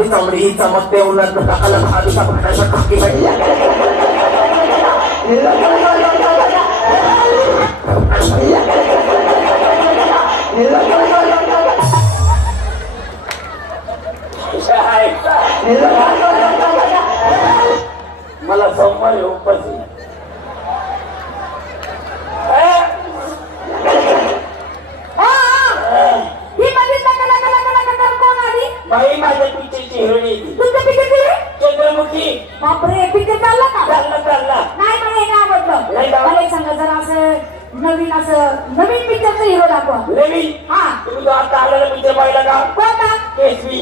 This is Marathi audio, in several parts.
माझी चामडी चमकते उन्हात टाकाला भावीचा प्रकाशात टाकी पाहिजे मला सोमवार येऊ उपाशी ही बघितलं का लका लका लका कर कोण आली बाई माझ्या पिक्चरची हिरोईन येते तुमचं पिकेट दिली चंद्रमुखी बापरे पिकेट चालला का चालला चालला नाही मला हे नाही आवडलं नाही का? मला एक सांगा जरा असं नवीन असं नवीन दाखवा. नवीन हा. तुम्ही तो आता आलेला पिक्चर पाहिला का? कोणता? केसवी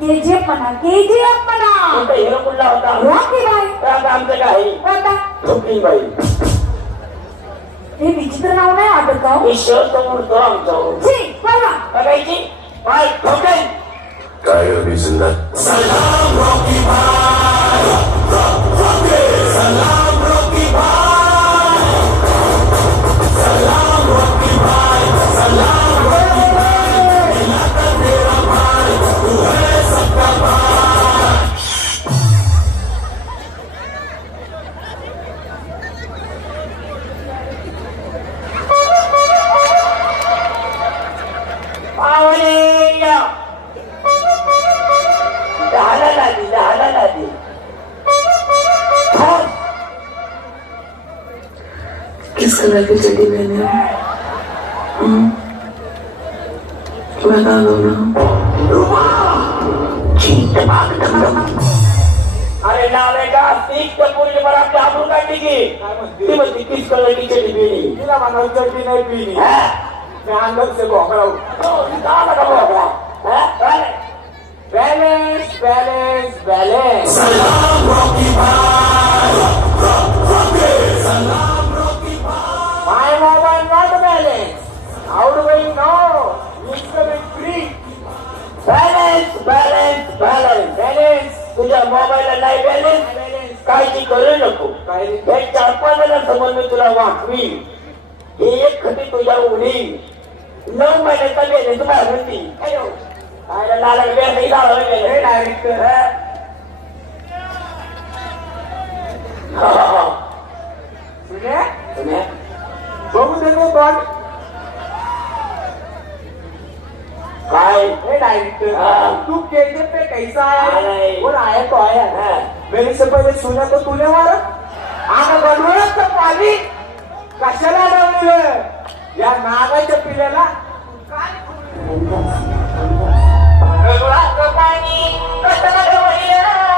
केजीएफ म्हणा केजीएफ म्हणा. कोणता हिरो कुठला होता? रॉकी बाई तर आता आमचं काय कोणता? झोपली बाई हे विचित्र नाव नाही वाटत का हो? ईश्वर समोर तो आमचा छी, बघा बघायची? पाय ठोकेन काय अभिसंधान दहाला लादी दहाला लादी थांब. किस कलर की चड्डी पहने हो हम्म? बता दो ना चीट भाग दम दम. अरे नावे का तीस टपोरी पर आपल्या आपण काढली की ती म्हणते तीस कलरची चडी बिडी तिला म्हणाल चटणी नाही पिली हा? मी अंगात से घोकळा हो, का नका बोलला? हा? काय? Balance balance balance my mobile not balance outgoing no incoming free balance balance balance balance तुझ्या मोबाईलला नाही बॅलन्स बॅलेन्स काळजी करू नको? हे चार पाच जणांसमोर मी तुला वाचवी ही एक खटी तुझ्या उडी नऊ महिन्याचा गेले तुम्हाला हे डायरेक्टर बघू दे काय हे डायरेक्टर तू केजे पे कैसा आया और आया तो आया हाँ। मेरे से पहले सुना तो तूने मारा बनवलं तर पाणी कशाला अडवलेलं या नागाच्या पिल्याला रघुनाथ पाणी कशाला ढवळलं?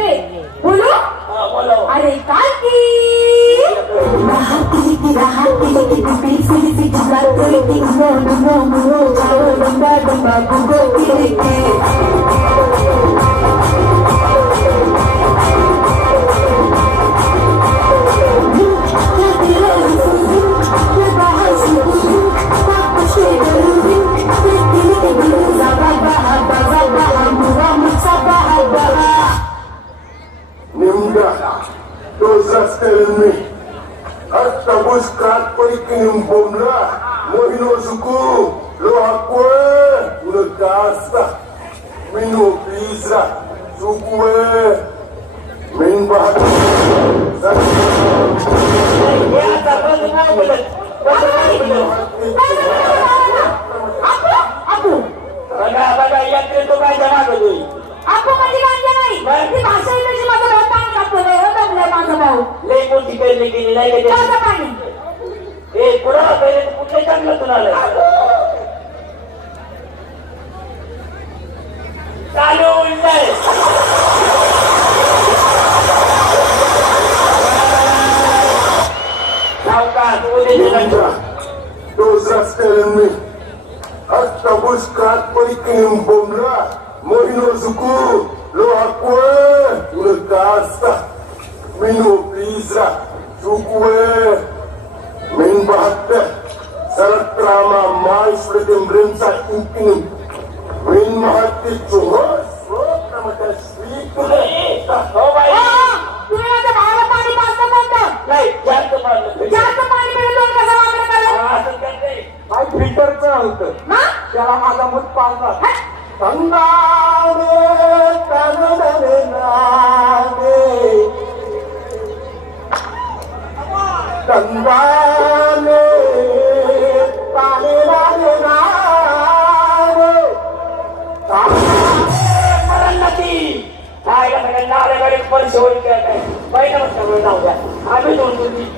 করতে বলো। আরে কাকি Thank you. muda dosa selmi hatta buskat poli kinum bomla mohino suku lo aku lo kasa minu bisa suku min bahat Thank you. मोठी पेरणी केली नाही का माझं त्याने? पाणी ए पुढं पहिले तर कुठले चांगलं तुला चालू उलटय सावकाश उद्या Nimda, those are telling me. Hasta buscar buscar paniquinho bom lá, morrendo zucu, lo chukwe min bahte sarakrama mai pritim rinsa ikini min mahati chukwe sokramata sikwe eh, eh, eh. Oh my आम्ही दोन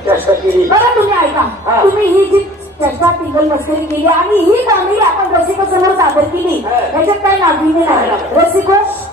चर्चा केली. बरं तुम्ही ऐका. हा. तुम्ही ही जी चर्चा टिंगल मस्करी केली आणि ही कामगिरी आपण रसिकासमोर सादर केली. याच्यात काही नाविन्य नाही. नाही. रसिको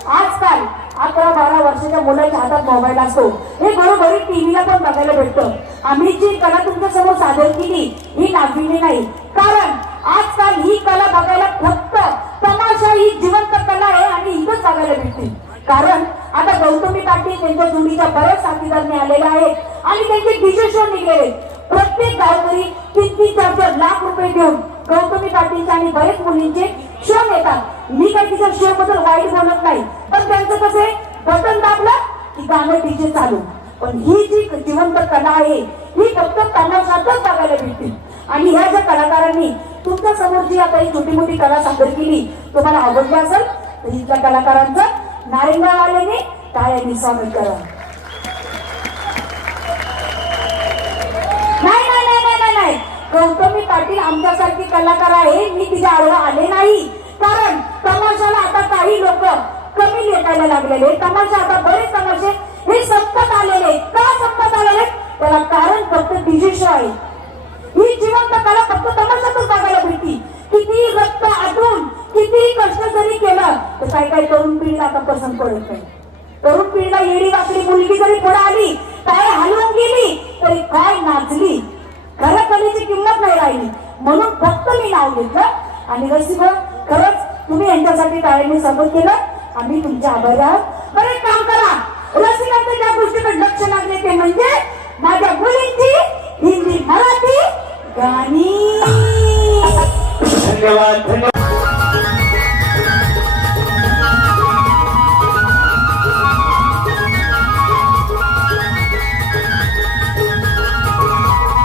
आजकाल अकरा बारा वर्षाच्या मुलाच्या हातात मोबाईल असतो. हे बरोबरी टीव्हीला पण बघायला भेटतं. आम्ही जी कला तुमच्यासमोर सादर केली ही नाविन्य नाही. कारण आजकाल ही कला बघायला फक्त तमाशा ही जिवंत कला आहे आणि इथंच बघायला भेटते कारण आता गौतमी पाटील त्यांच्या जोडीच्या बऱ्याच साथीदार आलेला आहेत आणि त्यांचे डीजे शो निघाले. प्रत्येक गावकरी तीन तीन चार चार लाख रुपये देऊन गौतमी पाटीलचे आणि बरेच मुलींचे शो येतात. मी काही तिच्या शो बद्दल वाईट बोलत नाही पण त्यांचं कसं आहे? बटन दाबलं की गाणं डीजे चालू. पण ही जी जिवंत कला आहे ही फक्त तमाशातच बघायला मिळते. आणि ह्या ज्या कलाकारांनी तुमच्यासमोर जी आता ही छोटी मोठी कला सादर केली तुम्हाला आवडली असेल तर इथल्या कलाकारांचं नारेंगावाल्याने टाळ्यांनी स्वागत करा. नाही नाही नाही नाही नाही गौतमी पाटील आमच्यासारखी कलाकार आहे मी तिच्या आवडा आले नाही. कारण तमाशाला आता काही लोक कमी लेखायला लागलेले तमाशा आता बरेच तमाशे हे संपत आलेले का संपत आलेले त्याला कारण फक्त डीजे आहे. ही जिवंत कला फक्त तमाशातच बघायला भेटती किती रक्त आटून किती कष्ट जरी केलं तर काही काही तरुण पिढीला आता पसंत पडत नाही. तरुण पिढीला येडी वाकडी मुलगी जरी पुढे आली काय हलवून गेली तरी काय नाचली. खरं कलेची किंमत नाही राहिली. म्हणून फक्त मी नाव घेतलं. आणि रसिक खरंच तुम्ही यांच्यासाठी टाळ्यांनी स्वागत केलं. आम्ही तुमच्या आभारी आहोत. बरं एक काम करा. रसिकांचं ज्या गोष्टीकडे लक्ष लागले ते म्हणजे माझ्या मुलींची हिंदी मराठी गाणी. धन्यवाद धन्यवाद.